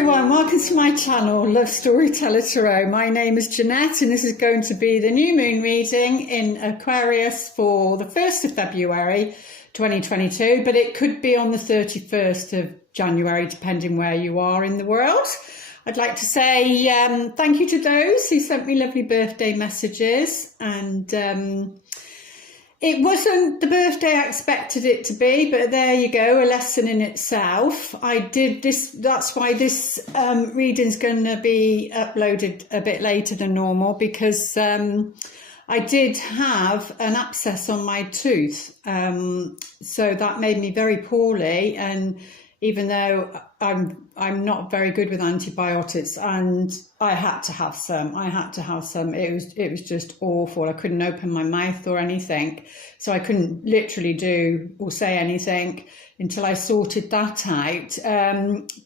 everyone, welcome to my channel, Love Storyteller Tarot. My name is Jeanette and this is going to be the new moon reading in Aquarius for the 1st of February 2022, but it could be on the 31st of January depending where you are in the world. I'd like to say thank you to those who sent me lovely birthday messages, and it wasn't the birthday I expected it to be, but there you go, a lesson in itself. I did this, that's why this reading's going to be uploaded a bit later than normal, because I did have an abscess on my tooth. So that made me very poorly, and even though I'm not very good with antibiotics, and I had to have some. It was just awful. I couldn't open my mouth or anything, so I couldn't literally do or say anything until I sorted that out.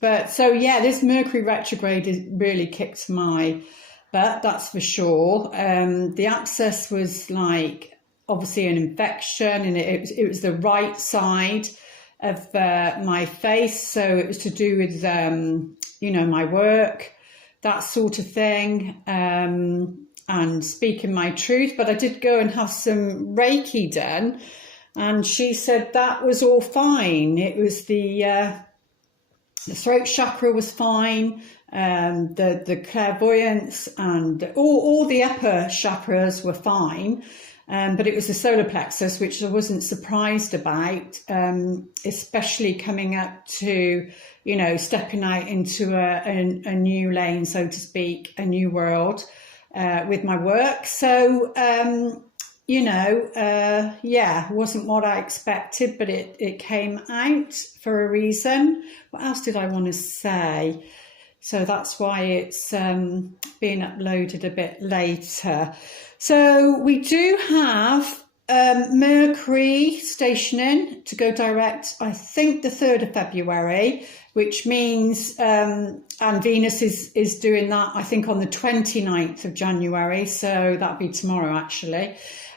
But so yeah, this Mercury retrograde has really kicked my butt, that's for sure. The abscess was like obviously an infection, and it was the right side of my face, so it was to do with you know, my work, that sort of thing, and speaking my truth. But I did go and have some Reiki done, and she said that was all fine. It was the throat chakra was fine, the clairvoyance and all the upper chakras were fine. But it was the solar plexus, which I wasn't surprised about, especially coming up to, you know, stepping out into a new lane, so to speak, a new world with my work. So, you know, yeah, wasn't what I expected, but it came out for a reason. What else did I want to say? So that's why it's being uploaded a bit later. So we do have Mercury stationing to go direct, I think the 3rd of February, which means, and Venus is doing that, I think, on the 29th of January. So that'll be tomorrow, actually.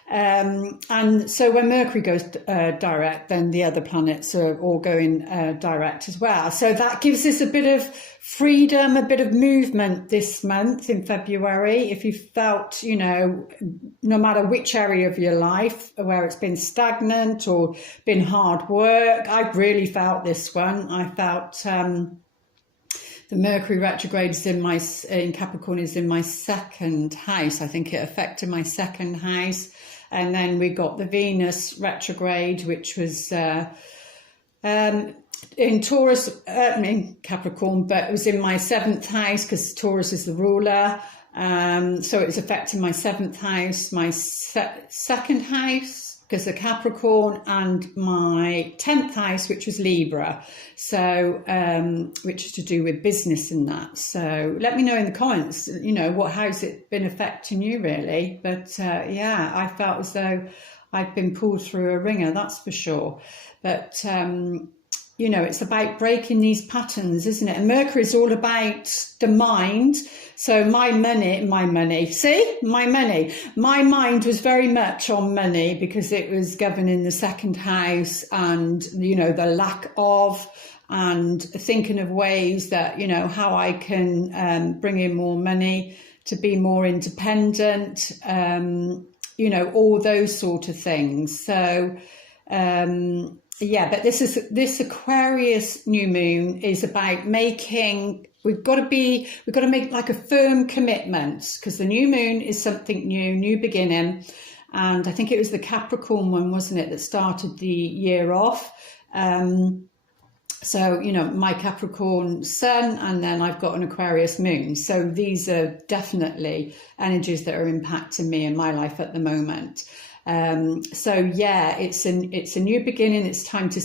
And so when Mercury goes direct, then the other planets are all going direct as well. So that gives us a bit of freedom, a bit of movement this month in February. If you felt, you know, no matter which area of your life where it's been stagnant or been hard work, I've really felt this one. I felt the Mercury retrograde is in Capricorn is in my 2nd house. I think it affected my 2nd house. And then we got the Venus retrograde, which was in Taurus, in Capricorn, but it was in my 7th house because Taurus is the ruler. So it was affecting my 7th house, my 2nd house, because of Capricorn, and my 10th house, which was Libra. So, which is to do with business and that. So let me know in the comments, you know, what house it been affecting you really. But yeah, I felt as though I'd been pulled through a ringer, that's for sure. But, you know, it's about breaking these patterns, isn't it? And Mercury is all about the mind. So my money, my mind was very much on money because it was governing the 2nd house, and, you know, the lack of, and thinking of ways that, you know, how I can bring in more money to be more independent, you know, all those sort of things. So, yeah, but this Aquarius new moon is about making, we've got to make like a firm commitment, because the new moon is something new beginning. And I think it was the Capricorn one, wasn't it, that started the year off. So, you know, my Capricorn sun, and then I've got an Aquarius moon. So these are definitely energies that are impacting me in my life at the moment. So yeah, it's a new beginning. It's time to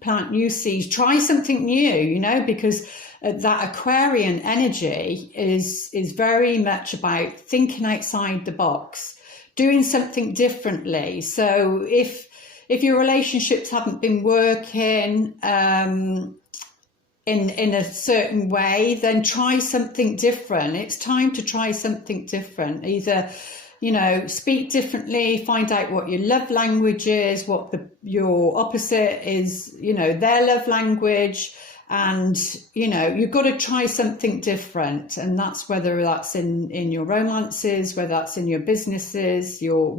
plant new seeds, try something new, you know, because that Aquarian energy is very much about thinking outside the box, doing something differently. So if your relationships haven't been working in a certain way, then try something different. It's time to try something different. Either, you know, speak differently, find out what your love language is, what your opposite is, you know, their love language, And, you know, you've got to try something different. And that's whether that's in your romances, whether that's in your businesses, your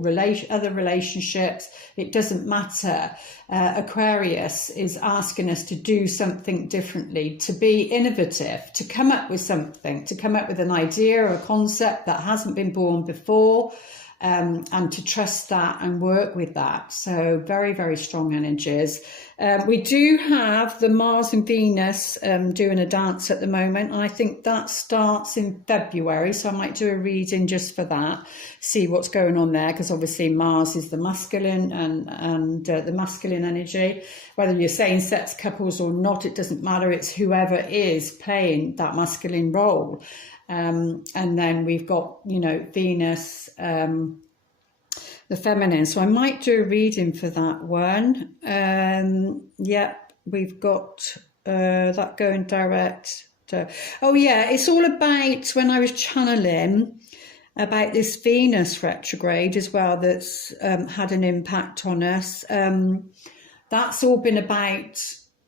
other relationships, it doesn't matter. Aquarius is asking us to do something differently, to be innovative, to come up with something, to come up with an idea or a concept that hasn't been born before. And to trust that and work with that. So very, very strong energies. We do have the Mars and Venus doing a dance at the moment. And I think that starts in February. So I might do a reading just for that, see what's going on there. Because obviously Mars is the masculine and the masculine energy. Whether you're same-sex couples or not, it doesn't matter. It's whoever is playing that masculine role. And then we've got, you know, Venus, the feminine. So I might do a reading for that one. We've got that going direct. Oh yeah, it's all about, when I was channeling, about this Venus retrograde as well that's had an impact on us. That's all been about,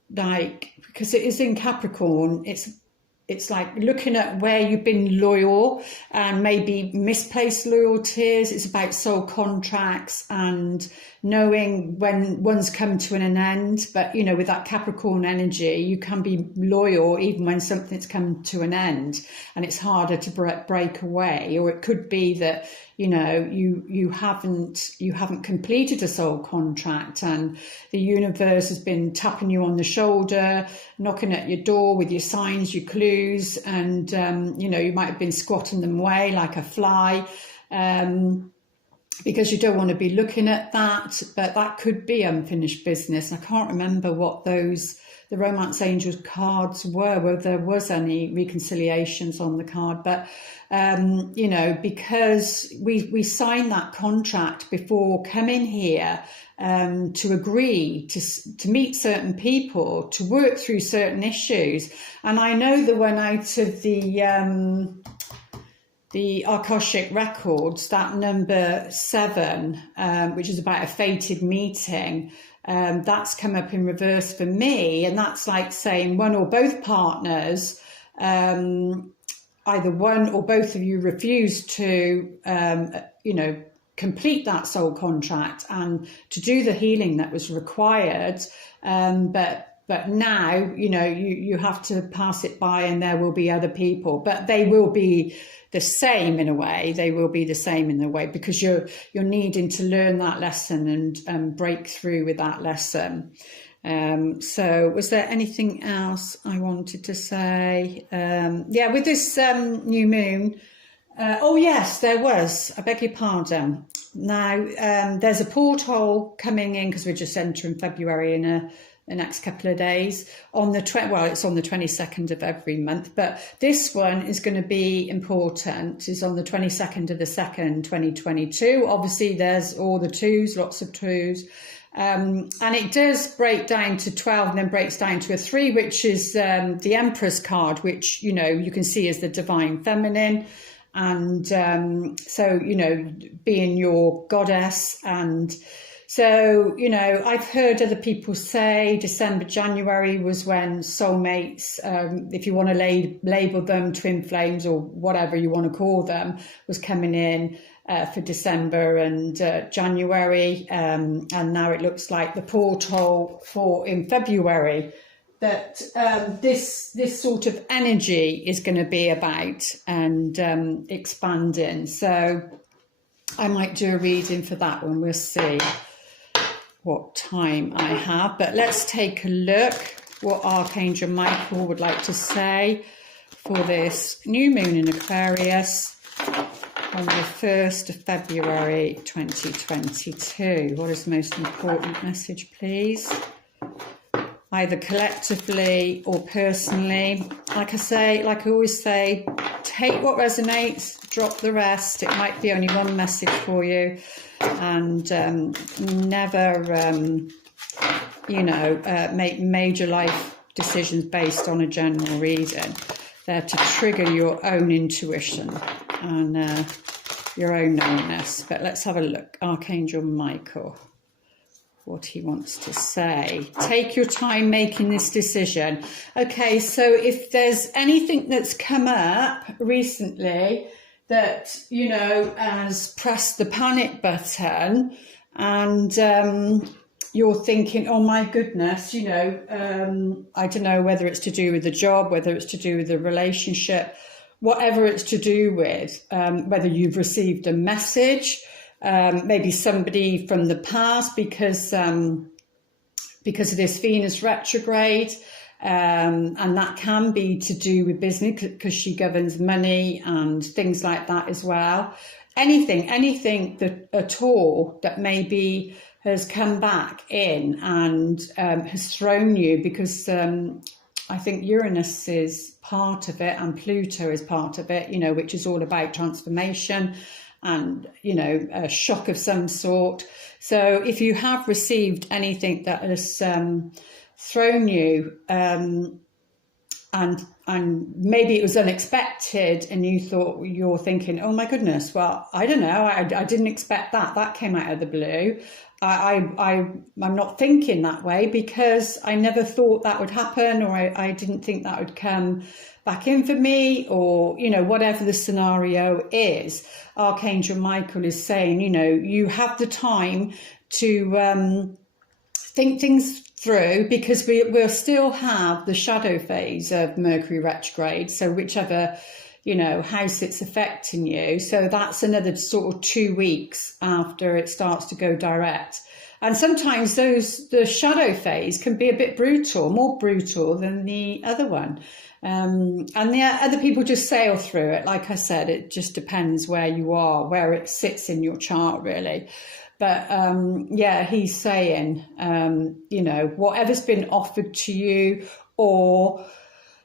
like, because it is in Capricorn, it's like looking at where you've been loyal and maybe misplaced loyalties. It's about soul contracts and knowing when one's come to an end. But, you know, with that Capricorn energy, you can be loyal even when something's come to an end and it's harder to break away. Or it could be that, you know, you haven't completed a soul contract and the universe has been tapping you on the shoulder, knocking at your door with your signs, your clues, and you know, you might have been squatting them away like a fly because you don't want to be looking at that. But that could be unfinished business. I can't remember what the Romance Angels cards were, whether there was any reconciliations on the card. But, you know, because we signed that contract before coming here to agree to meet certain people, to work through certain issues. And I know that when out of the Akashic records, that number 7, which is about a fated meeting, that's come up in reverse for me. And that's like saying one or both partners, either one or both of you refuse to, you know, complete that soul contract and to do the healing that was required. But now, you know, you have to pass it by and there will be other people, but they will be the same in a way. They will be the same in a way because you're needing to learn that lesson and break through with that lesson. So was there anything else I wanted to say? Yeah, with this new moon, oh yes, there was. I beg your pardon. Now, there's a porthole coming in because we're just entering February in the next couple of days on the it's on the 22nd of every month, but this one is going to be important. Is on the 22nd of the 2nd, 2022. Obviously, there's all the twos, lots of twos. And it does break down to 12 and then breaks down to a 3, which is the Empress card, which, you know, you can see as the divine feminine. And so, you know, being your goddess. And so, you know, I've heard other people say December, January was when soulmates, if you want to label them twin flames or whatever you want to call them, was coming in for December and January. And now it looks like the porthole in February, that this sort of energy is going to be about and expanding. So I might do a reading for that one. We'll see what time I have, but let's take a look what Archangel Michael would like to say for this new moon in Aquarius on the 1st of February 2022. What is the most important message, please? Either collectively or personally. Like I always say, take what resonates, drop the rest. It might be only one message for you. And never, you know, make major life decisions based on a general reading. They're to trigger your own intuition and your own knowingness. But let's have a look. Archangel Michael. what he wants to say. Take your time making this decision. Okay, so if there's anything that's come up recently that, you know, has pressed the panic button, and you're thinking, oh my goodness, you know, I don't know whether it's to do with the job, whether it's to do with the relationship, whatever it's to do with, whether you've received a message, maybe somebody from the past, because of this Venus retrograde, and that can be to do with business because she governs money and things like that as well. Anything that at all that maybe has come back in and has thrown you, because I think Uranus is part of it and Pluto is part of it, you know, which is all about transformation and, you know, a shock of some sort. So if you have received anything that has thrown you, and maybe it was unexpected and you're thinking, oh my goodness, well, I don't know, I didn't expect that came out of the blue. I'm not thinking that way because I never thought that would happen, or I didn't think that would come back in for me, or, you know, whatever the scenario is. Archangel Michael is saying, you know, you have the time to think things through, because we'll still have the shadow phase of Mercury retrograde. So whichever, you know, house it's affecting you. So that's another sort of 2 weeks after it starts to go direct. And sometimes the shadow phase can be a bit brutal, more brutal than the other one. And the other people just sail through it. Like I said, it just depends where you are, where it sits in your chart, really. But yeah, he's saying, you know, whatever's been offered to you, or,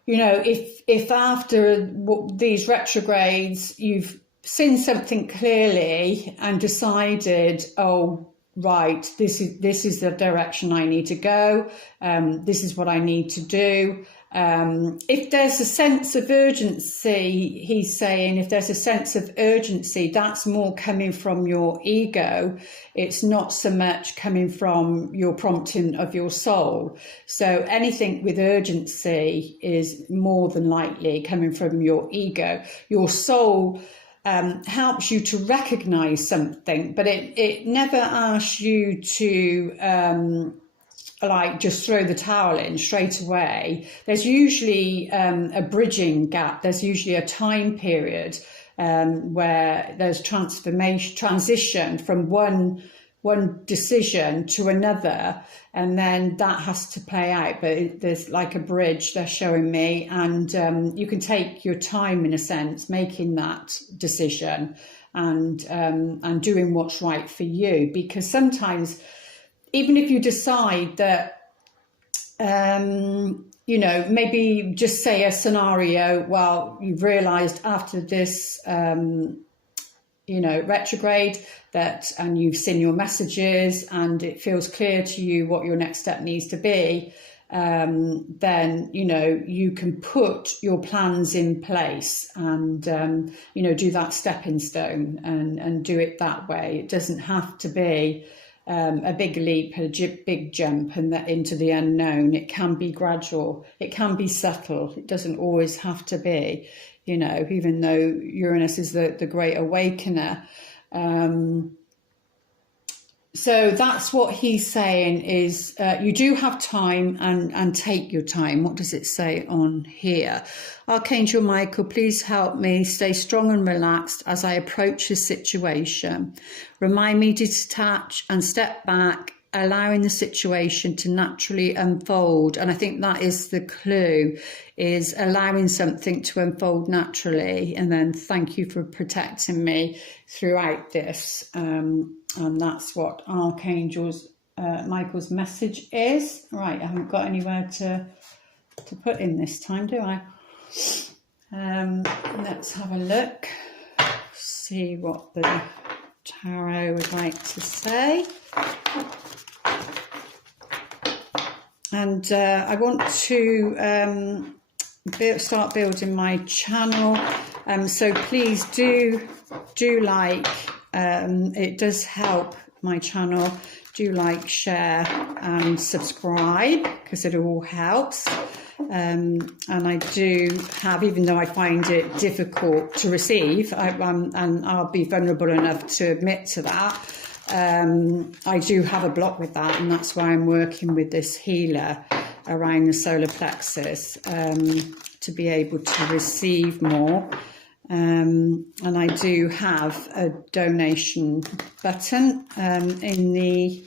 you know, if after these retrogrades you've seen something clearly and decided, oh, right, this is the direction I need to go, this is what I need to do. If there's a sense of urgency, he's saying, if there's a sense of urgency, that's more coming from your ego. It's not so much coming from your prompting of your soul. So anything with urgency is more than likely coming from your ego. Your soul helps you to recognize something, but it never asks you to like just throw the towel in straight away. There's usually a bridging gap. There's usually a time period where there's transition from one decision to another, and then that has to play out. But there's like a bridge they're showing me, and you can take your time in a sense making that decision and doing what's right for you, because sometimes even if you decide that, you know, maybe just say a scenario, well, you've realised after this, you know, retrograde that, and you've seen your messages and it feels clear to you what your next step needs to be, then, you know, you can put your plans in place and, you know, do that stepping stone and do it that way. It doesn't have to be a big leap, a big jump and that into the unknown. It can be gradual, it can be subtle, it doesn't always have to be, you know, even though Uranus is the great awakener. So that's what he's saying is you do have time, and take your time. What does it say on here? Archangel Michael, please help me stay strong and relaxed as I approach this situation. Remind me to detach and step back, allowing the situation to naturally unfold. And I think that is the clue, is allowing something to unfold naturally. And then thank you for protecting me throughout this. And that's what Archangel Michael's message is. Right, I haven't got anywhere to put in this time, do I? Let's have a look, see what the tarot would like to say. And I want to start building my channel, so please do like, it does help my channel do like, share and subscribe, because it all helps. And I do have, even though I find it difficult to receive, and I'll be vulnerable enough to admit to that, I do have a block with that, and that's why I'm working with this healer around the solar plexus, to be able to receive more. And I do have a donation button in the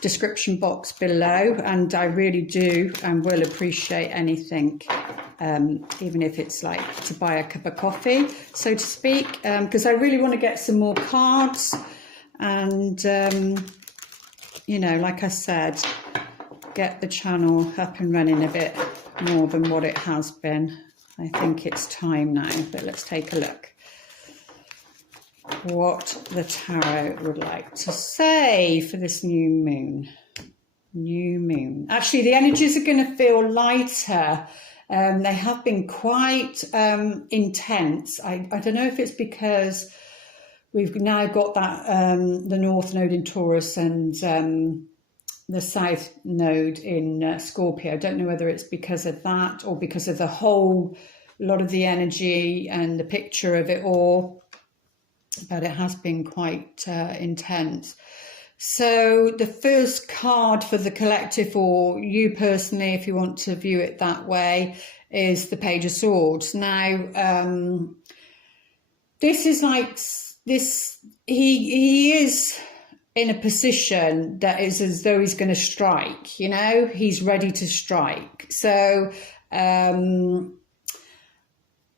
description box below, and I really do and will appreciate anything, even if it's like to buy a cup of coffee, so to speak, because I really want to get some more cards, and you know, like I said, get the channel up and running a bit more than what it has been. I think it's time now, but let's take a look what the tarot would like to say for this new moon. New moon. Actually, the energies are going to feel lighter. They have been quite intense. I don't know if it's because we've now got that the North Node in Taurus and the South Node in Scorpio. I don't know whether it's because of that or because of the whole lot of the energy and the picture of it all. But it has been quite intense. So the first card for the collective, or you personally, if you want to view it that way, is the Page of Swords. Now, this is like this. He is in a position that is as though he's going to strike. You know, he's ready to strike. So.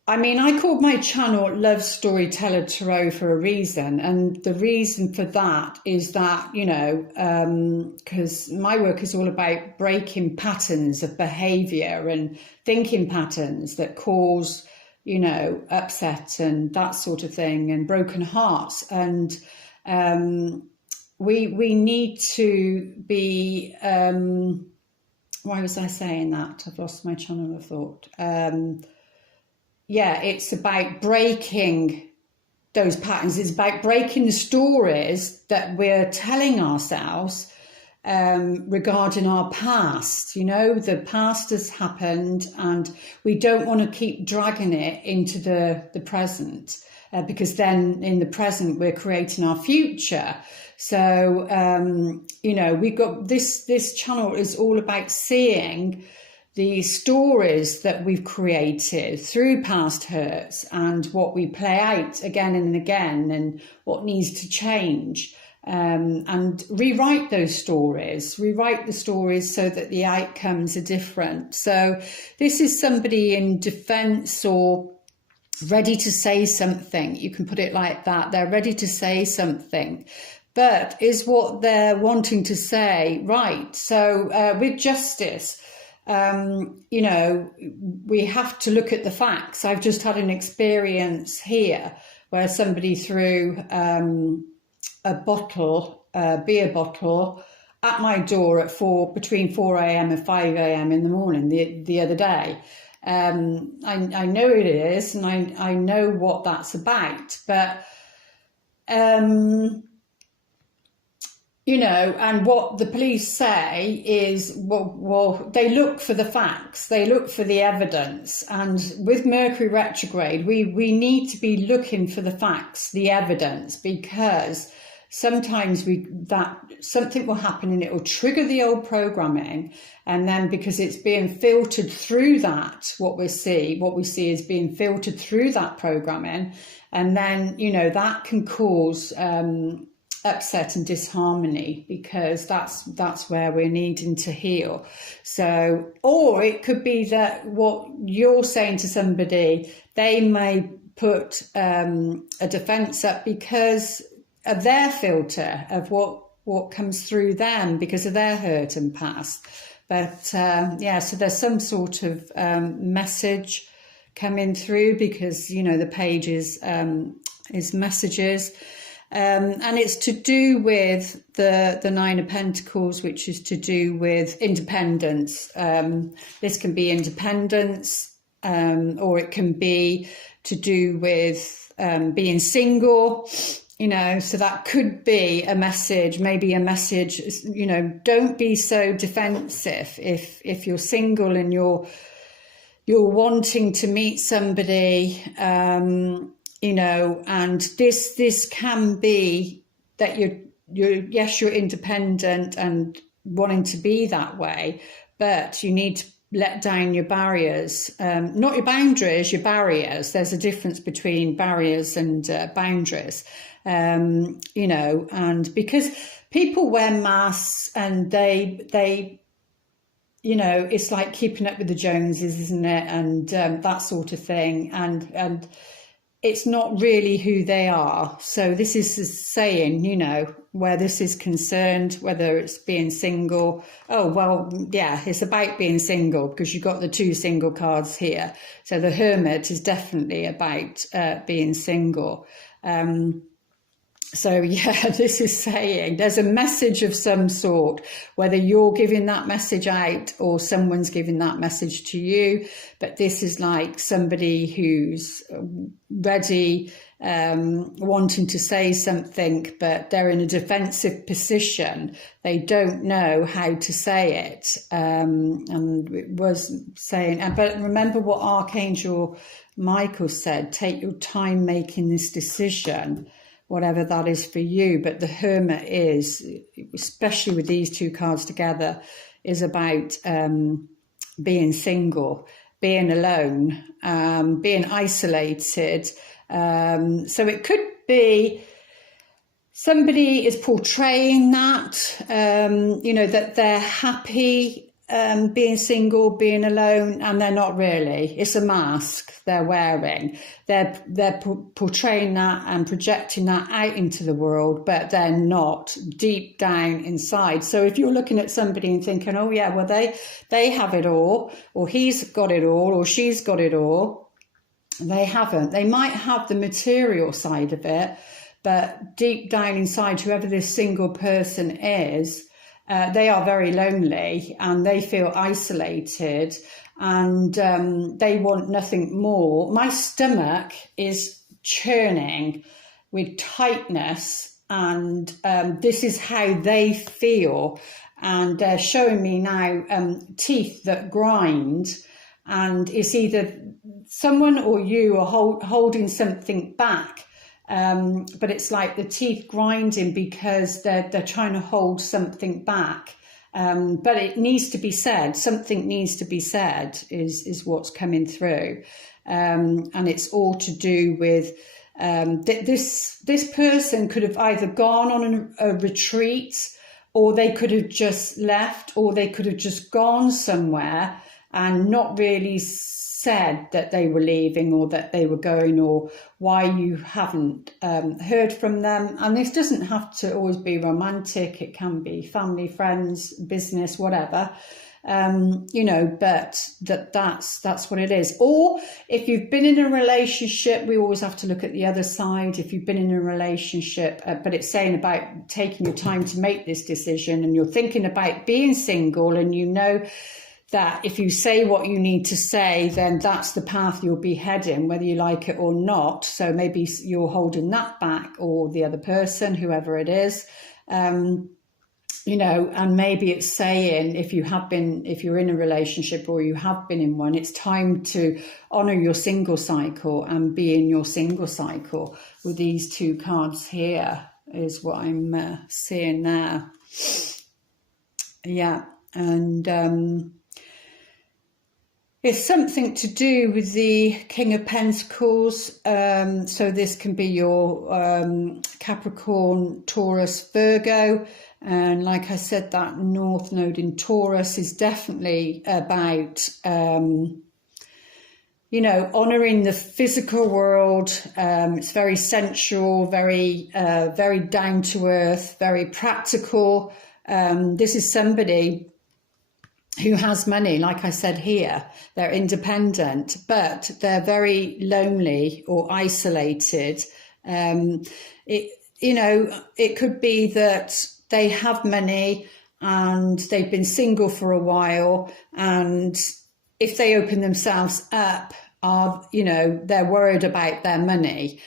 I mean, I called my channel Love Storyteller Tarot for a reason. And the reason for that is that, you know, because my work is all about breaking patterns of behaviour and thinking patterns that cause, you know, upset and that sort of thing, and broken hearts. And we need to be, why was I saying that? I've lost my channel of thought. Yeah, it's about breaking those patterns. It's about breaking the stories that we're telling ourselves regarding our past. You know, the past has happened and we don't want to keep dragging it into the present, because then in the present we're creating our future. So, you know, we've got this channel is all about seeing the stories that we've created through past hurts and what we play out again and again, and what needs to change, and rewrite those stories, rewrite the stories so that the outcomes are different. So this is somebody in defense or ready to say something. You can put it like that. They're ready to say something. But is what they're wanting to say right? So with justice, you know, we have to look at the facts. I've just had an experience here where somebody threw a bottle, a beer bottle, at my door at between 4 a.m. and 5 a.m. in the morning the other day. I know it is, and I know what that's about, but you know, and what the police say is, well, they look for the facts, they look for the evidence. And with Mercury retrograde, we need to be looking for the facts, the evidence, because sometimes something will happen and it will trigger the old programming. And then because it's being filtered through that, what we see is being filtered through that programming. And then, you know, that can cause upset and disharmony, because that's where we're needing to heal. So, or it could be that what you're saying to somebody, they may put a defense up because of their filter of what comes through them because of their hurt and past. But yeah, so there's some sort of message coming through, because, you know, the page is messages. And it's to do with the Nine of Pentacles, which is to do with independence. This can be independence, or it can be to do with being single. You know, so that could be a message, maybe a message, you know, don't be so defensive if you're single and you're wanting to meet somebody, you know, and this can be that you're independent and wanting to be that way, but you need to let down your barriers, not your boundaries, your barriers. There's a difference between barriers and boundaries, you know, and because people wear masks and they, you know, it's like keeping up with the Joneses, isn't it? And that sort of thing. And it's not really who they are. So this is saying, you know, where this is concerned, whether it's being single. Oh, well, yeah, it's about being single because you've got the 2 single cards here. So the Hermit is definitely about being single. So yeah, this is saying there's a message of some sort, whether you're giving that message out or someone's giving that message to you. But this is like somebody who's ready, wanting to say something, but they're in a defensive position. They don't know how to say it. And it was saying, but remember what Archangel Michael said, take your time making this decision, whatever that is for you. But the Hermit is, especially with these 2 cards together, is about being single, being alone, being isolated. So it could be somebody is portraying that, you know, that they're happy being single, being alone, and they're not really. It's a mask they're wearing. They're portraying that and projecting that out into the world, but they're not deep down inside. So if you're looking at somebody and thinking, oh yeah, well they have it all, or he's got it all, or she's got it all, they haven't. They might have the material side of it, but deep down inside, whoever this single person is, they are very lonely and they feel isolated, and they want nothing more. My stomach is churning with tightness, and this is how they feel. And they're showing me now teeth that grind, and it's either someone or you are holding something back. But it's like the teeth grinding because they're trying to hold something back. But it needs to be said. Something needs to be said is what's coming through. And it's all to do with this person could have either gone on a retreat, or they could have just left, or they could have just gone somewhere and not really said that they were leaving or that they were going, or why you haven't heard from them. And this doesn't have to always be romantic. It can be family, friends, business, whatever, you know, but that's what it is. Or if you've been in a relationship, we always have to look at the other side. If you've been in a relationship, but it's saying about taking your time to make this decision, and you're thinking about being single, and you know that if you say what you need to say, then that's the path you'll be heading, whether you like it or not. So maybe you're holding that back, or the other person, whoever it is, you know, and maybe it's saying if you're in a relationship or you have been in one, it's time to honor your single cycle and be in your single cycle. With these 2 cards here is what I'm seeing now. Yeah, and it's something to do with the King of Pentacles. So this can be your Capricorn, Taurus, Virgo. And like I said, that North Node in Taurus is definitely about, you know, honouring the physical world. It's very sensual, very down to earth, very practical. This is somebody who has money, like I said here. They're independent, but they're very lonely or isolated. You know, it could be that they have money and they've been single for a while, and if they open themselves up, you know, they're worried about their money.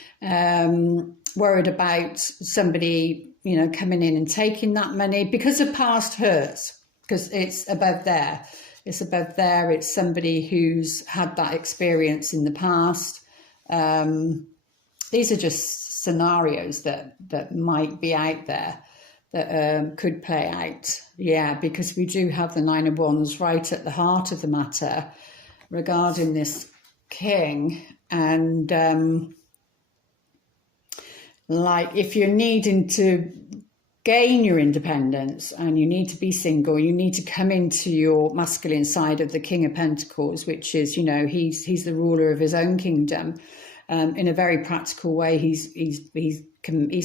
worried about somebody, you know, coming in and taking that money because of past hurts, because it's above there. It's above there. It's somebody who's had that experience in the past. These are just scenarios that might be out there that could play out. Yeah, because we do have the Nine of Wands right at the heart of the matter regarding this king. And like, if you're needing to gain your independence and you need to be single, you need to come into your masculine side of the King of Pentacles, which is, you know, he's the ruler of his own kingdom. In a very practical way, he's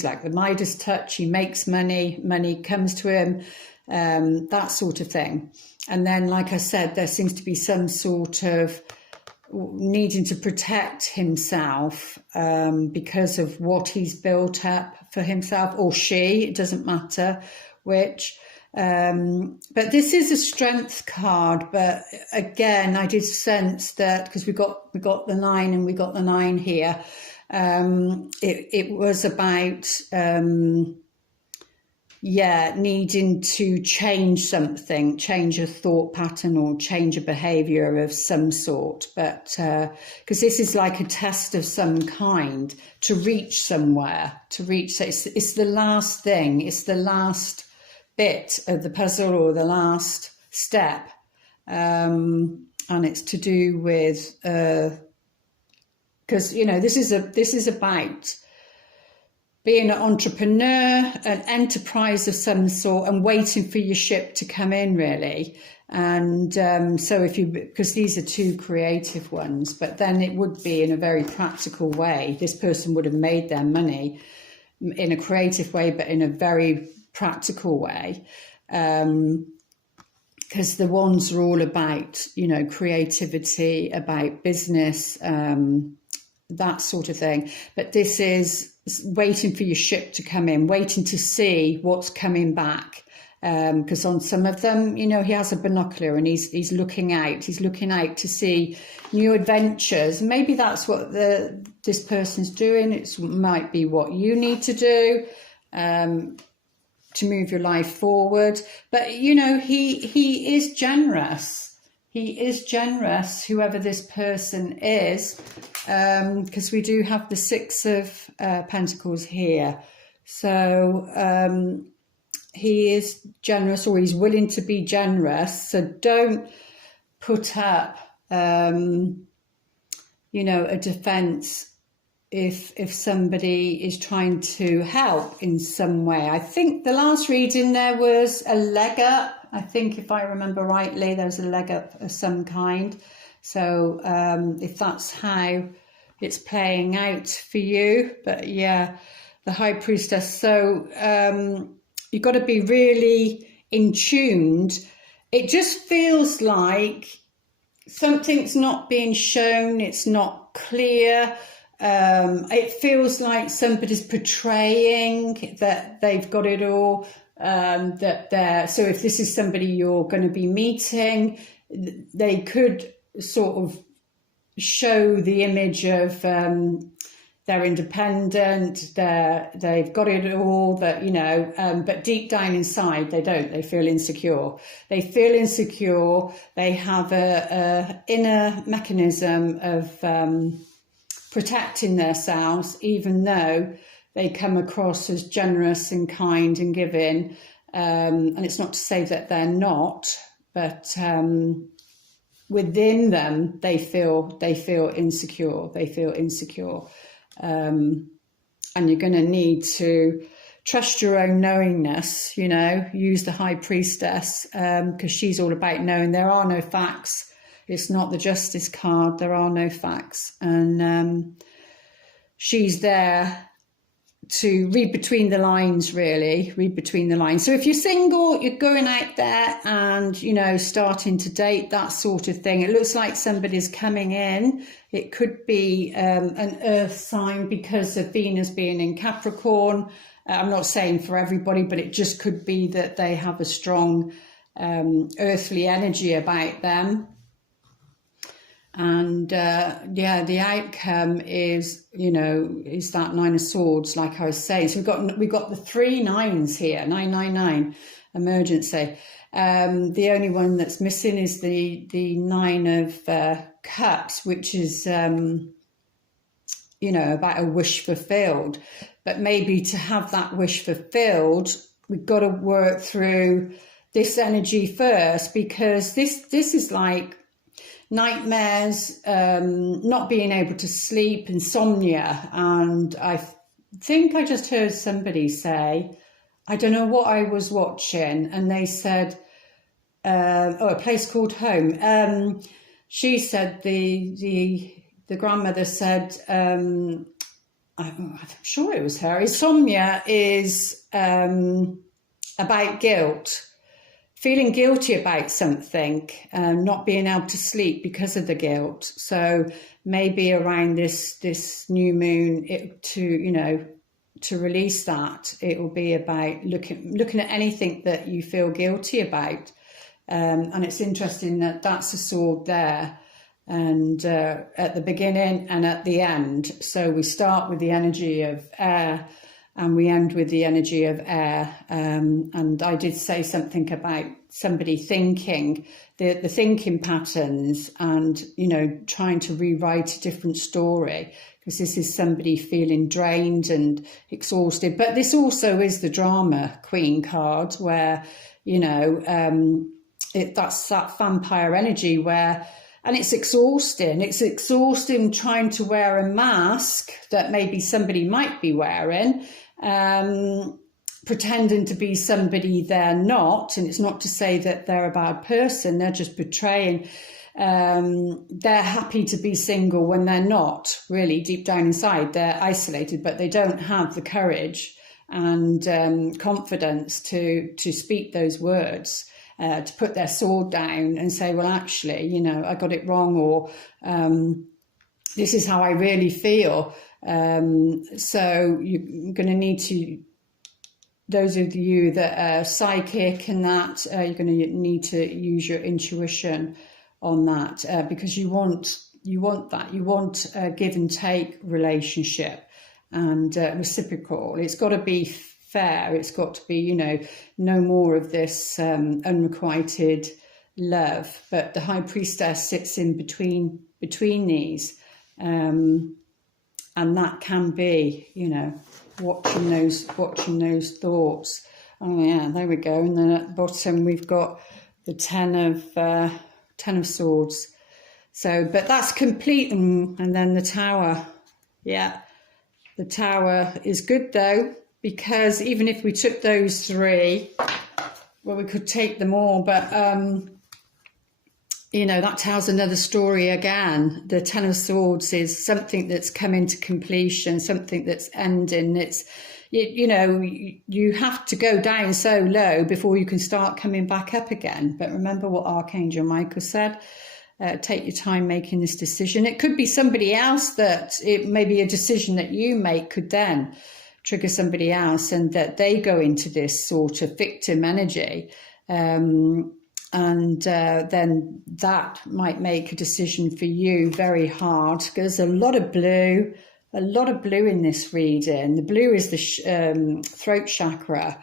like the Midas touch. He makes money, money comes to him, that sort of thing. And then, like I said, there seems to be some sort of needing to protect himself because of what he's built up for himself, or she, it doesn't matter which. But this is a strength card, but again, I did sense that because we got the 9 and we got the 9 here, it was about needing to change something, change a thought pattern or change a behavior of some sort. But because this is like a test of some kind to reach somewhere, it's the last thing, it's the last bit of the puzzle or the last step, and it's to do with because you know this is about being an entrepreneur, an enterprise of some sort, and waiting for your ship to come in, really. And so because these are two creative ones, but then it would be in a very practical way. This person would have made their money in a creative way, but in a very practical way. Because the wands are all about, you know, creativity, about business, that sort of thing. But this is waiting for your ship to come in, waiting to see what's coming back. Because on some of them, you know, he has a binocular and he's looking out. He's looking out to see new adventures. Maybe that's what this person's doing. It might be what you need to do to move your life forward. But, you know, he is generous. He is generous, whoever this person is, because we do have the 6 of Pentacles here. So he is generous, or he's willing to be generous. So don't put up, you know, a defense if somebody is trying to help in some way. I think the last reading there was a leg up. I think if I remember rightly, there's a leg up of some kind. So if that's how it's playing out for you. But yeah, the High Priestess. So you've got to be really in tuned. It just feels like something's not being shown. It's not clear. It feels like somebody's portraying that they've got it all. So if this is somebody you're going to be meeting, they could sort of show the image of they're independent, they've got it all, that, you know, but deep down inside they don't. They feel insecure. They feel insecure. They have a inner mechanism of protecting themselves, even though they come across as generous and kind and giving. And it's not to say that they're not, but within them, they feel insecure. They feel insecure. And you're going to need to trust your own knowingness, you know, use the High Priestess, because she's all about knowing there are no facts. It's not the Justice card. There are no facts. And she's there to read between the lines, really, read between the lines. So if you're single, you're going out there and, you know, starting to date, that sort of thing. It looks like somebody's coming in. It could be an earth sign because of Venus being in Capricorn. I'm not saying for everybody, but it just could be that they have a strong earthly energy about them. And yeah, the outcome is, is that Nine of Swords, like I was saying. So we've got the 3 9s here, 999, emergency. The only one that's missing is the 9 of Cups, which is about a wish fulfilled. But maybe to have that wish fulfilled, we've got to work through this energy first, because this is like nightmares, not being able to sleep, insomnia. And I think I just heard somebody say, I don't know what I was watching, and they said, a place called Home. She said the grandmother said, I'm sure it was her, insomnia is about guilt. Feeling guilty about something, not being able to sleep because of the guilt. So maybe around this new moon, to release that, it will be about looking at anything that you feel guilty about. And it's interesting that that's a sword there, and at the beginning and at the end. So we start with the energy of air, and we end with the energy of air. And I did say something about somebody thinking, the thinking patterns, and, trying to rewrite a different story, because this is somebody feeling drained and exhausted. But this also is the drama queen card, where, that's that vampire energy where, and it's exhausting. It's exhausting trying to wear a mask that maybe somebody might be wearing, pretending to be somebody they're not. And it's not to say that they're a bad person. They're just portraying, they're happy to be single when they're not really deep down inside. They're isolated, but they don't have the courage and confidence to speak those words. To put their sword down and say, well, actually, I got it wrong, or this is how I really feel. So you're going to need to, those of you that are psychic and that, you're going to need to use your intuition on that, because you want that. You want a give and take relationship, and reciprocal. It's got to be fair. It's got to be, no more of this unrequited love. But the High Priestess sits in between these, and that can be, watching those thoughts. Oh yeah, there we go. And then at the bottom we've got the 10 of Swords. So, but that's complete, and then the Tower. Yeah, the Tower is good though, because even if we took those 3, well, we could take them all, but that tells another story again. The 10 of Swords is something that's coming to completion, something that's ending. It's, you have to go down so low before you can start coming back up again. But remember what Archangel Michael said. Take your time making this decision. It could be somebody else, that it may be a decision that you make could then trigger somebody else, and that they go into this sort of victim energy. And then that might make a decision for you very hard. There's a lot of blue in this reading. The blue is the throat chakra,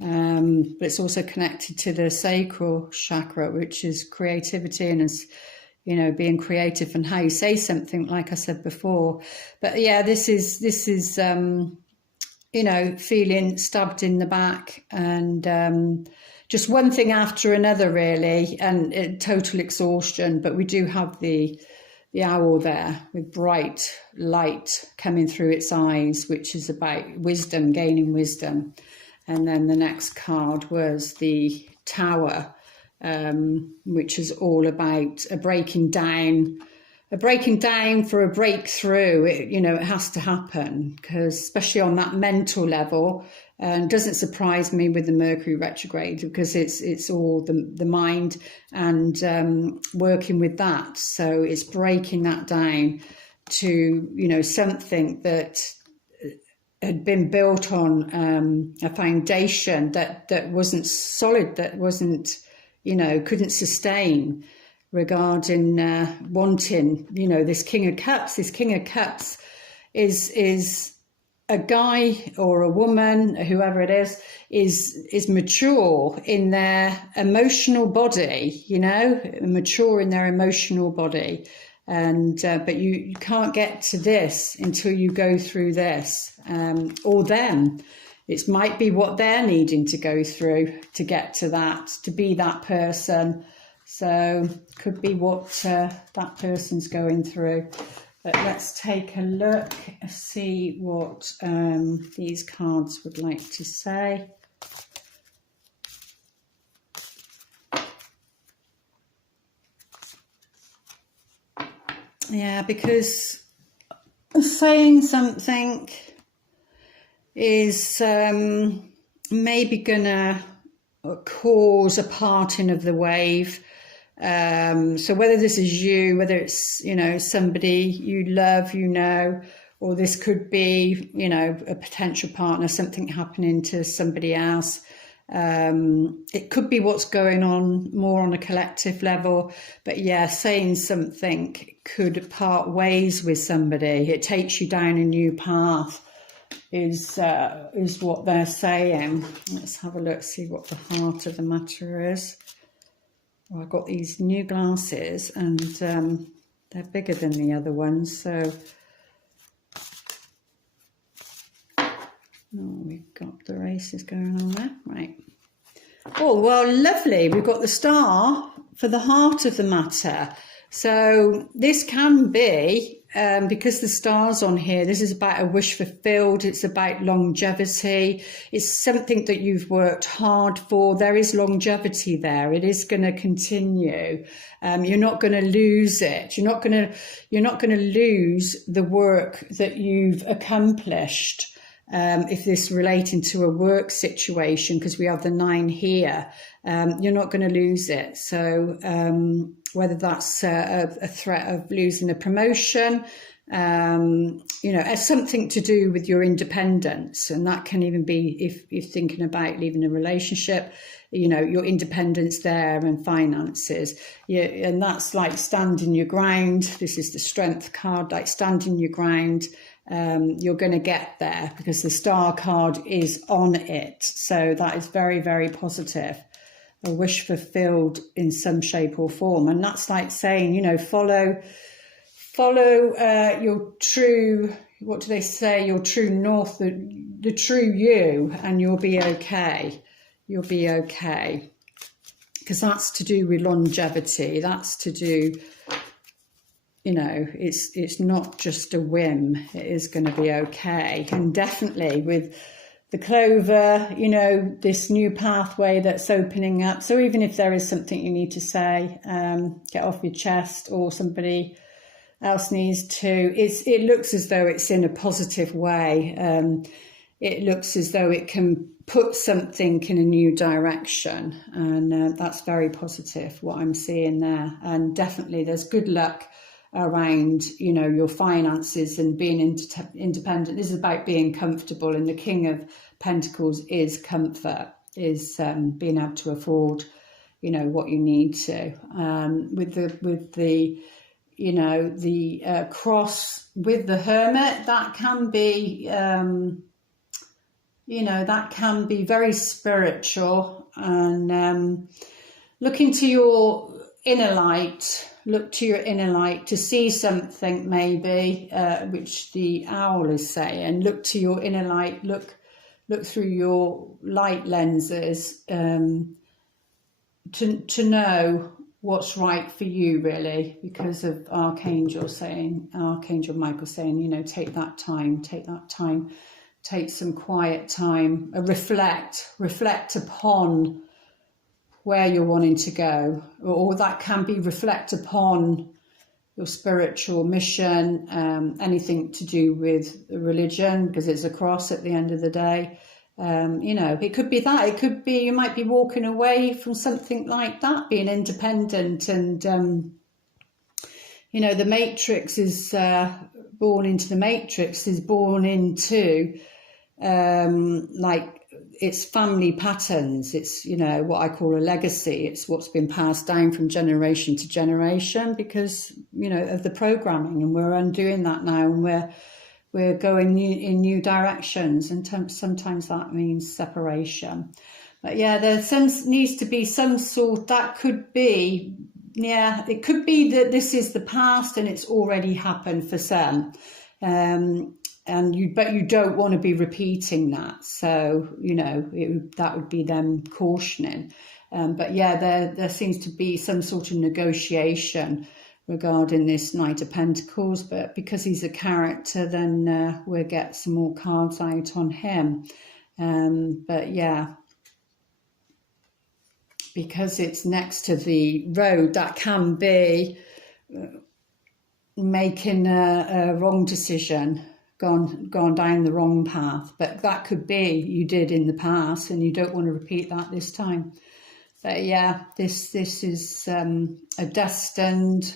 but it's also connected to the sacral chakra, which is creativity and is, being creative and how you say something, like I said before. But yeah, this is feeling stabbed in the back, and just one thing after another, really, and total exhaustion. But we do have the owl there with bright light coming through its eyes, which is about wisdom, gaining wisdom. And then the next card was the Tower, which is all about a breaking down for a breakthrough. It has to happen, because especially on that mental level, and doesn't surprise me with the Mercury retrograde, because it's all the mind and working with that. So it's breaking that down to something that had been built on a foundation that wasn't solid, that wasn't couldn't sustain. regarding wanting, you know, this King of Cups. This King of Cups is a guy or a woman, whoever it is mature in their emotional body, you know, mature in their emotional body. And but you can't get to this until you go through this, or them. It might be what they're needing to go through to get to that, to be that person. So could be what that person's going through. But let's take a look and see what these cards would like to say. Yeah, because saying something is maybe gonna cause a parting of the wave. So whether this is you, whether it's, you know, somebody you love, you know, or this could be, you know, a potential partner, something happening to somebody else. It could be what's going on more on a collective level, but yeah, saying something could part ways with somebody. It takes you down a new path, is what they're saying. Let's have a look, see what the heart of the matter is. Well, I've got these new glasses and they're bigger than the other ones, so we've got the races going on there, right. Oh, well, lovely. We've got the star for the heart of the matter. So this can be, because the star's on here, this is about a wish fulfilled. It's about longevity. It's something that you've worked hard for. There is longevity there. It is going to continue. You're not going to lose it. You're not going to lose the work that you've accomplished. If this relating to a work situation, because we have the 9 here, you're not going to lose it. So whether that's a threat of losing a promotion, you know, has something to do with your independence. And that can even be if you're thinking about leaving a relationship, you know, your independence there and finances. Yeah, and that's like standing your ground. This is the Strength card, like standing your ground. You're going to get there because the star card is on it. So that is very, very positive. A wish fulfilled in some shape or form. And that's like saying, you know, follow your true, what do they say, your true north, the true you, and you'll be okay. You'll be okay. Because that's to do with longevity. That's to do, you know, it's not just a whim. It is going to be okay. And definitely with the clover, you know, this new pathway that's opening up. So even if there is something you need to say, get off your chest, or somebody else needs to, it looks as though it's in a positive way. It looks as though it can put something in a new direction. And that's very positive, what I'm seeing there. And definitely there's good luck around, you know, your finances and being independent. This is about being comfortable, and the King of Pentacles is comfort, is being able to afford, you know, what you need to. With the you know, the cross with the Hermit, that can be, you know, that can be very spiritual. And look into your inner light. Look to your inner light to see something, maybe, which the owl is saying. Look to your inner light. Look through your light lenses to know what's right for you, really, because of Archangel Michael saying, you know, take that time, take some quiet time, reflect upon where you're wanting to go, or that can be reflect upon your spiritual mission, anything to do with religion, because it's a cross at the end of the day. You know, it could be that, it could be you might be walking away from something like that, being independent. And you know, the matrix is born into like it's family patterns. It's, you know, what I call a legacy. It's what's been passed down from generation to generation because, you know, of the programming, and we're undoing that now, and we're going in new directions, and sometimes that means separation. But yeah, needs to be some sort, that could be, yeah, it could be that this is the past and it's already happened for some. But you don't want to be repeating that. So, you know, that would be them cautioning. But yeah, there seems to be some sort of negotiation regarding this Knight of Pentacles. But because he's a character, then we'll get some more cards out on him. But yeah, because it's next to the road, that can be making a wrong decision, gone down the wrong path. But that could be you did in the past and you don't want to repeat that this time. But yeah, this is a destined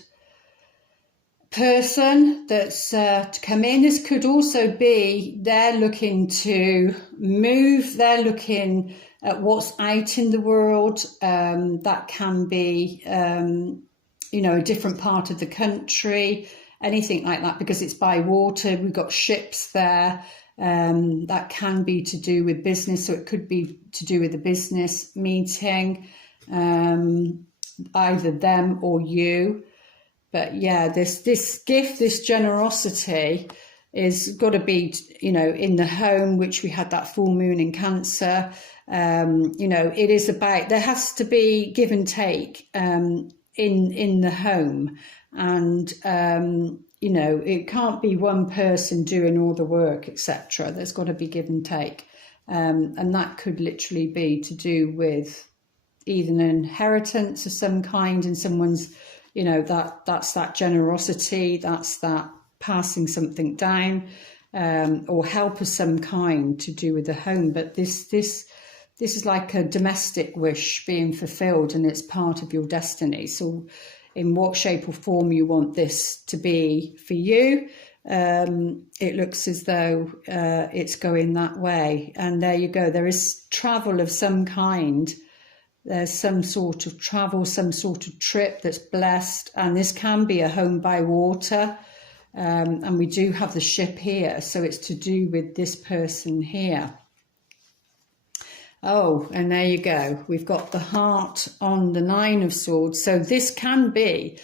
person that's to come in. This could also be they're looking to move, they're looking at what's out in the world. That can be you know, a different part of the country, anything like that, because it's by water. We've got ships there. That can be to do with business, so it could be to do with a business meeting, either them or you. But yeah, this gift, this generosity is got to be, you know, in the home, which we had that full moon in Cancer. You know, it is about, there has to be give and take in the home, and you know, it can't be one person doing all the work, etc. There's got to be give and take, and that could literally be to do with either an inheritance of some kind, and someone's, you know, that's that generosity, that's that passing something down, or help of some kind to do with the home. But this is like a domestic wish being fulfilled, and it's part of your destiny. So in what shape or form you want this to be for you, it looks as though it's going that way. And there you go. There is travel of some kind. There's some sort of travel, some sort of trip that's blessed. And this can be a home by water. And we do have the ship here. So it's to do with this person here. Oh, and there you go. We've got the heart on the Nine of Swords. So this can be,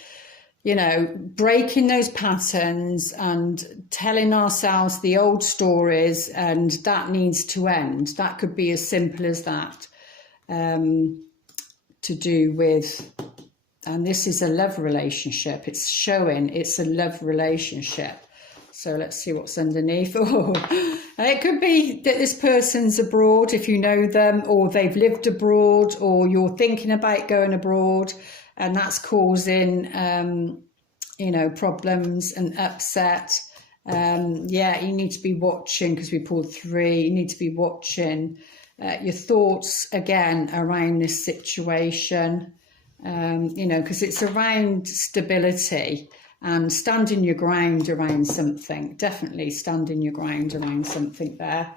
you know, breaking those patterns and telling ourselves the old stories, and that needs to end. That could be as simple as that. To do with, and this is a love relationship. It's showing it's a love relationship. So let's see what's underneath. Oh, it could be that this person's abroad, if you know them, or they've lived abroad, or you're thinking about going abroad, and that's causing, you know, problems and upset. Yeah, you need to be watching, because we pulled 3. You need to be watching your thoughts again around this situation, you know, because it's around stability. And standing your ground around something. Definitely standing your ground around something there.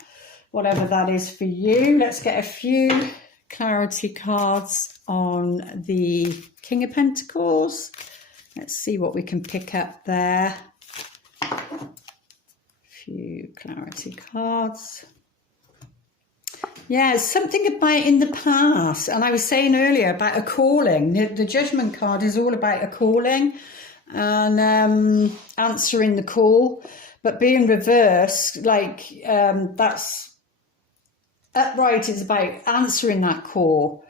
Whatever that is for you. Let's get a few clarity cards on the King of Pentacles. Let's see what we can pick up there. A few clarity cards. Yeah, something about in the past. And I was saying earlier about a calling. The Judgment card is all about a calling. And answering the call, but being reversed, like that's upright is about answering that call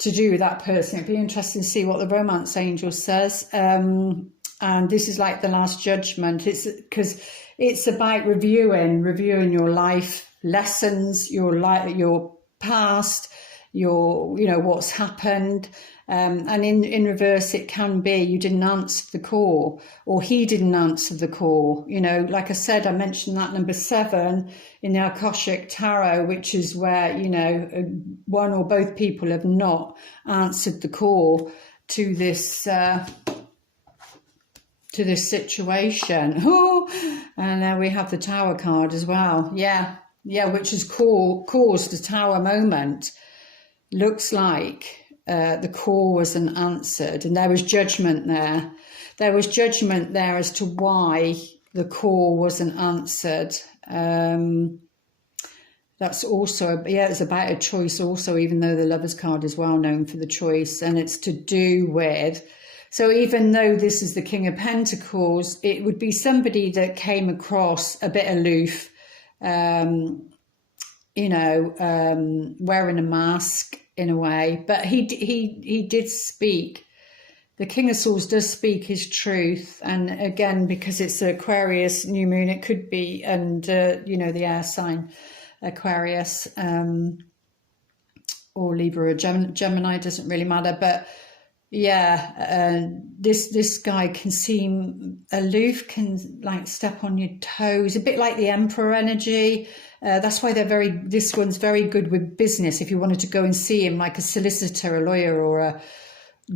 to do with that person. It'd be interesting to see what the romance angel says. And this is like the Last Judgment. It's because it's about reviewing your life lessons, your past, your, you know, what's happened. And in reverse, it can be you didn't answer the call, or he didn't answer the call. You know, like I said, I mentioned that number 7 in the Akashic Tarot, which is where, you know, one or both people have not answered the call to this situation. Oh, and there we have the Tower card as well. Yeah, Yeah, which has caused a tower moment. Looks like the call wasn't answered, and there was judgment there. There was judgment there as to why the call wasn't answered. That's also, yeah, it's about a choice also, even though the Lovers card is well known for the choice, and it's to do with, so even though this is the King of Pentacles, it would be somebody that came across a bit aloof, you know, wearing a mask in a way, but he did speak. The King of Swords does speak his truth, and again, because it's Aquarius new moon, it could be, and you know, the air sign Aquarius, or Libra or Gemini, doesn't really matter. But yeah, this guy can seem aloof, can like step on your toes, a bit like the Emperor energy. That's why this one's very good with business. If you wanted to go and see him, like a solicitor, a lawyer, or a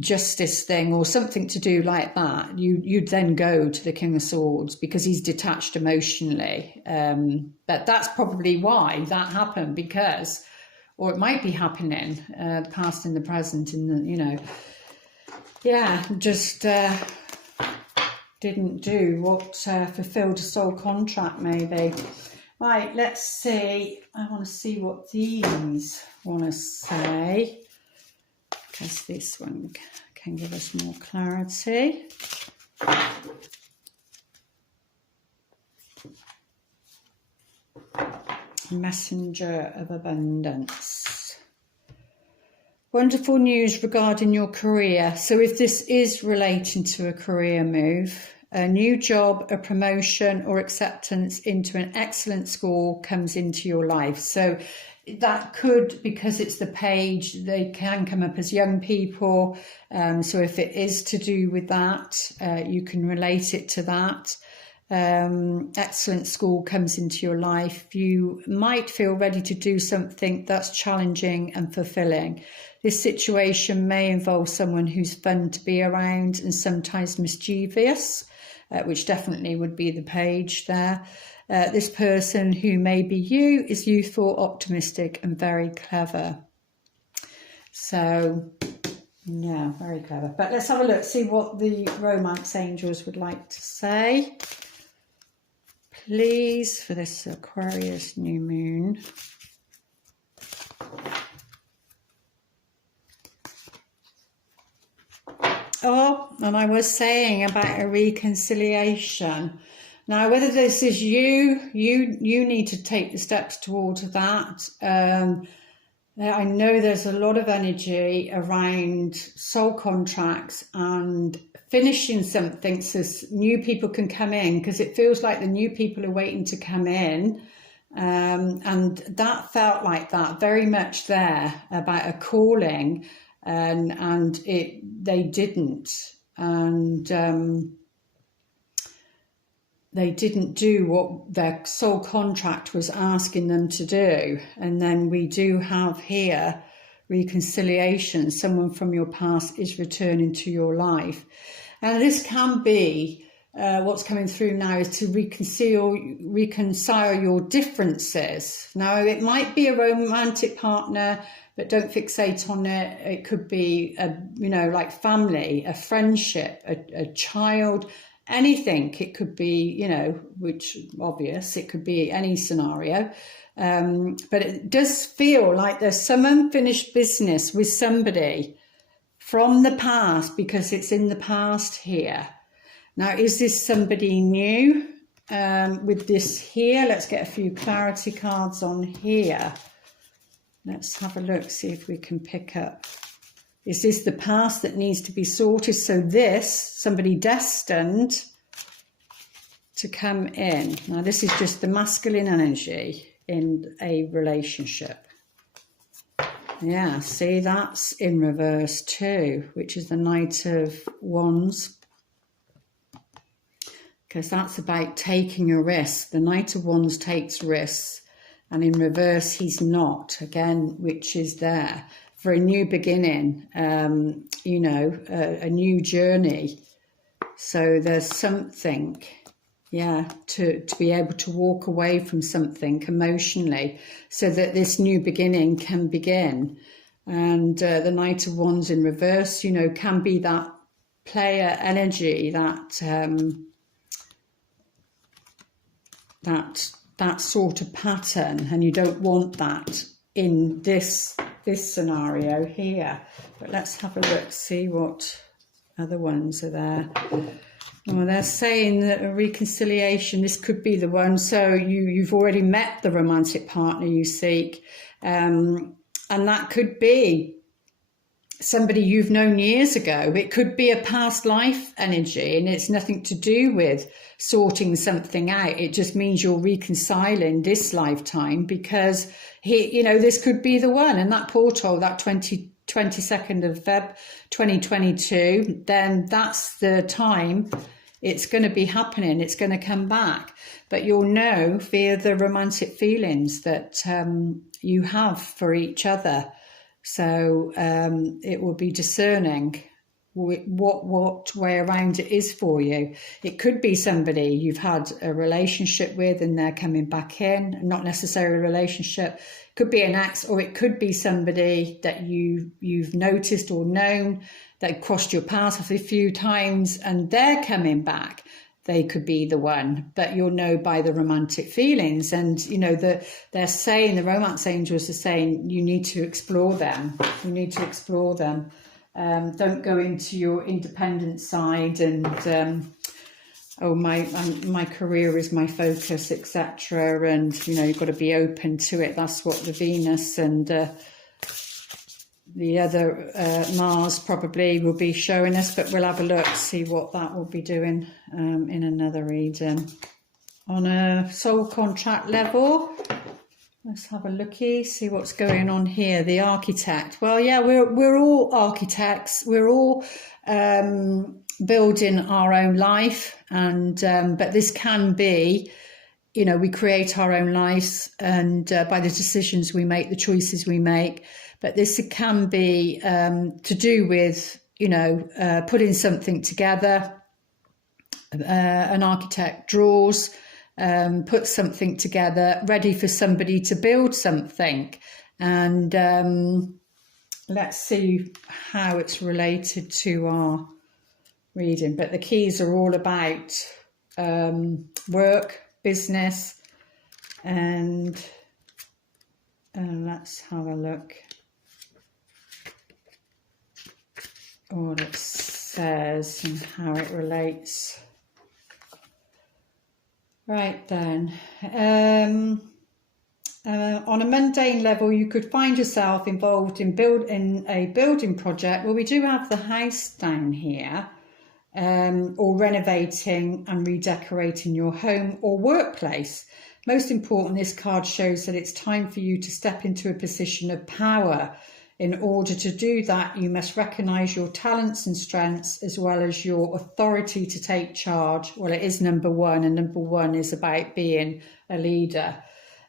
justice thing, or something to do like that, you'd then go to the King of Swords, because he's detached emotionally. But that's probably why that happened, because, or it might be happening, the past and the present, in the, you know, yeah, just didn't do what fulfilled a soul contract, maybe. Right, let's see. I want to see what these want to say, because this one can give us more clarity. Messenger of Abundance. Wonderful news regarding your career. So if this is relating to a career move, a new job, a promotion or acceptance into an excellent school comes into your life. So that could, because it's the page, they can come up as young people. So if it is to do with that, you can relate it to that. Excellent school comes into your life. You might feel ready to do something that's challenging and fulfilling. This situation may involve someone who's fun to be around and sometimes mischievous, which definitely would be the page there. This person, who may be you, is youthful, optimistic and very clever. So, yeah, very clever. But let's have a look, see what the romance angels would like to say, please, for this Aquarius new moon. Oh, and I was saying about a reconciliation. Now, whether this is you need to take the steps towards that. I know there's a lot of energy around soul contracts and finishing something so new people can come in, because it feels like the new people are waiting to come in. And that felt like that, very much there, about a calling, and they didn't. And they didn't do what their soul contract was asking them to do. And then we do have here reconciliation. Someone from your past is returning to your life. And this can be, what's coming through now is to reconcile your differences. Now, it might be a romantic partner, but don't fixate on it. It could be, like family, a friendship, a child, anything. It could be, which obvious, it could be any scenario. But it does feel like there's some unfinished business with somebody from the past, because it's in the past here. Now, is this somebody new with this here? Let's get a few clarity cards on here. Let's have a look, see if we can pick up. Is this the past that needs to be sorted? So this, somebody destined to come in. Now, this is just the masculine energy in a relationship. Yeah, see, that's in reverse too, which is the Knight of Wands. Because that's about taking a risk. The Knight of Wands takes risks. And in reverse, he's not, again, which is there for a new beginning, a new journey. So there's something, yeah, to be able to walk away from something emotionally so that this new beginning can begin. And the Knight of Wands in reverse, you know, can be that player energy, that sort of pattern, and you don't want that in this scenario here. But let's have a look, see what other ones are there. Well, they're saying that a reconciliation, this could be the one. So you've already met the romantic partner you seek, and that could be somebody you've known years ago. It could be a past life energy, and it's nothing to do with sorting something out. It just means you're reconciling this lifetime, because you know, this could be the one. And that portal, that 22nd of Feb 2022, then that's the time it's going to be happening. It's going to come back. But you'll know via the romantic feelings that you have for each other. So it will be discerning what way around it is for you. It could be somebody you've had a relationship with and they're coming back in, not necessarily a relationship. It could be an ex, or it could be somebody that you've noticed or known that crossed your path a few times and they're coming back. They could be the one, but you'll know by the romantic feelings. And, you know, they're saying, the romance angels are saying, you need to explore them. You need to explore them. Don't go into your independent side and, oh, my career is my focus, etc. And, you know, you've got to be open to it. That's what the Venus and the other Mars probably will be showing us, but we'll have a look, see what that will be doing in another reading. On a soul contract level, let's have a looky, see what's going on here. The architect. Well, yeah, we're all architects. We're all building our own life, and but this can be, you know, we create our own lives, and by the decisions we make, the choices we make. But this can be to do with, you know, putting something together. An architect draws, puts something together, ready for somebody to build something. And let's see how it's related to our reading. But the keys are all about work, business, and let's have a look. What it says and how it relates. Right then, on a mundane level, you could find yourself involved in a building project. Well, we do have the house down here, or renovating and redecorating your home or workplace. Most important, this card shows that it's time for you to step into a position of power. In order to do that, you must recognise your talents and strengths as well as your authority to take charge. Well, it is number one, and number one is about being a leader.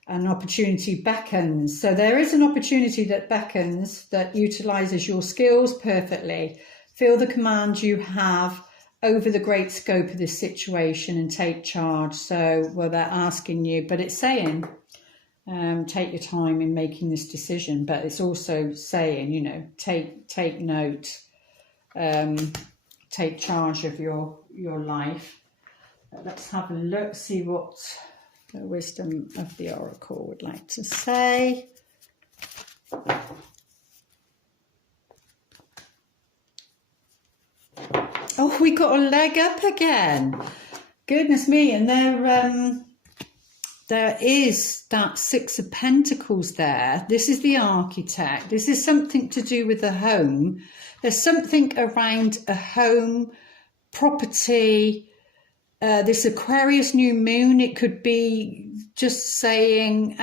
An opportunity beckons. So there is an opportunity that beckons that utilises your skills perfectly. Feel the command you have over the great scope of this situation and take charge. So, well, they're asking you, but it's saying, take your time in making this decision, but it's also saying, you know, take note, take charge of your life. Let's have a look, see what the wisdom of the oracle would like to say. Oh, we got a leg up again. Goodness me, and there is that Six of Pentacles there. This is the architect. This is something to do with the home. There's something around a home, property, this Aquarius new moon. It could be just saying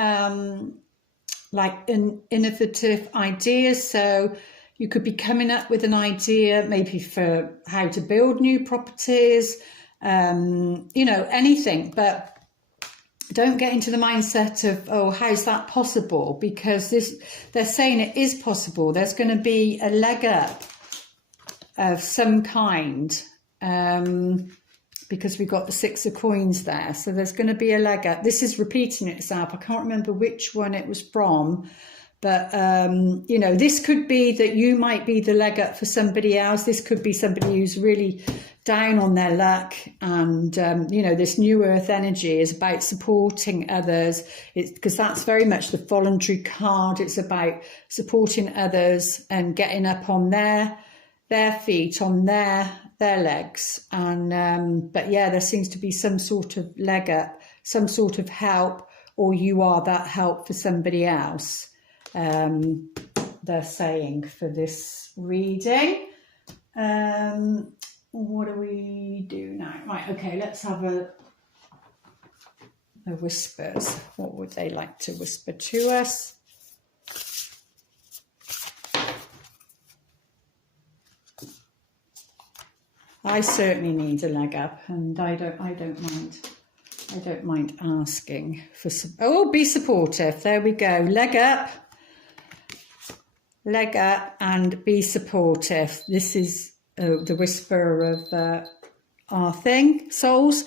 like an innovative idea. So you could be coming up with an idea maybe for how to build new properties, you know, anything. But don't get into the mindset of, oh, how's that possible? Because they're saying it is possible. There's going to be a leg up of some kind, because we've got the 6 of coins there. So there's going to be a leg up. This is repeating itself. I can't remember which one it was from. But, you know, this could be that you might be the leg up for somebody else. This could be somebody who's really down on their luck. And, you know, this new earth energy is about supporting others. It's because that's very much the voluntary card. It's about supporting others and getting up on their feet, on their legs. And, but yeah, there seems to be some sort of leg up, some sort of help, or you are that help for somebody else. They're saying for this reading. What do we do now? Right, okay, let's have the whispers. What would they like to whisper to us? I certainly need a leg up, and I don't mind asking for some. Oh, be supportive. There we go. Leg up and be supportive. This is the whisper of our thing, souls.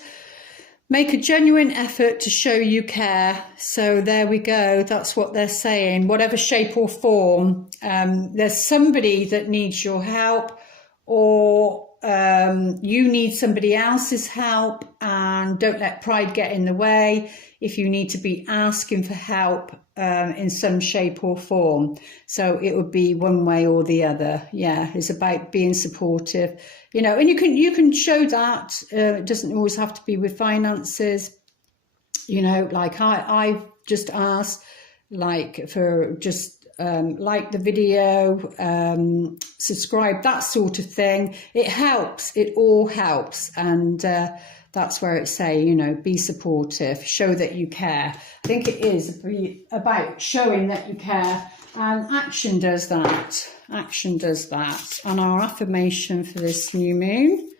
Make a genuine effort to show you care. So there we go. That's what they're saying. Whatever shape or form, there's somebody that needs your help, or you need somebody else's help, and don't let pride get in the way if you need to be asking for help in some shape or form. So it would be one way or the other. Yeah, it's about being supportive, you know, and you can show that. It doesn't always have to be with finances, you know, like I've just asked, like, for just like the video, subscribe, that sort of thing. It helps. It all helps. And that's where it's saying, you know, be supportive, show that you care. I think it is about showing that you care, and action does that. Action does that. And our affirmation for this new moon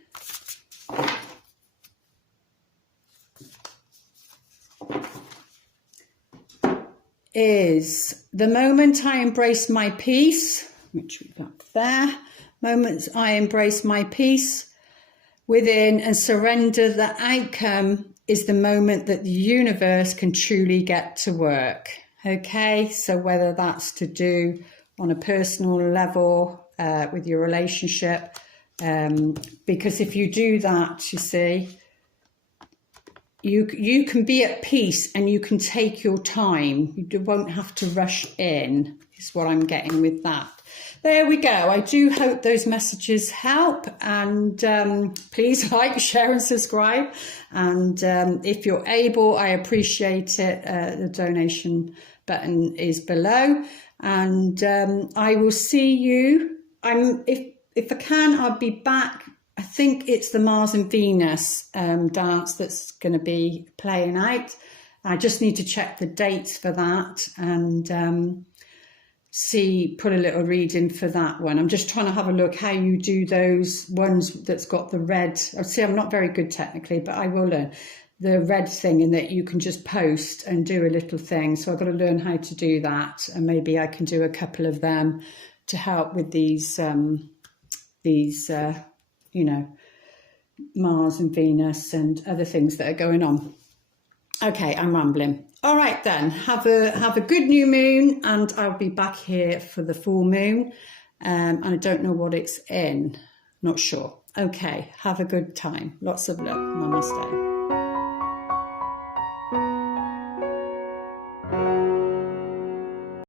is the moment I embrace my peace, which we've got there, moments I embrace my peace within and surrender the outcome is the moment that the universe can truly get to work. Okay, so whether that's to do on a personal level with your relationship, because if you do that, you see, you can be at peace and you can take your time. You won't have to rush in, is what I'm getting with that. There we go. I do hope those messages help, and please like, share and subscribe. And if you're able, I appreciate it. The donation button is below, and I will see you. If I can, I'll be back. I think it's the Mars and Venus dance that's going to be playing out. I just need to check the dates for that, and put a little reading for that one. I'm just trying to have a look how you do those ones that's got the red. See, I'm not very good technically, but I will learn the red thing, in that you can just post and do a little thing. So I've got to learn how to do that, and maybe I can do a couple of them to help with these you know, Mars and Venus and other things that are going on. Okay, I'm rambling. All right then, have a good new moon, and I'll be back here for the full moon. And I don't know what it's in, not sure. Okay, have a good time. Lots of love. Namaste.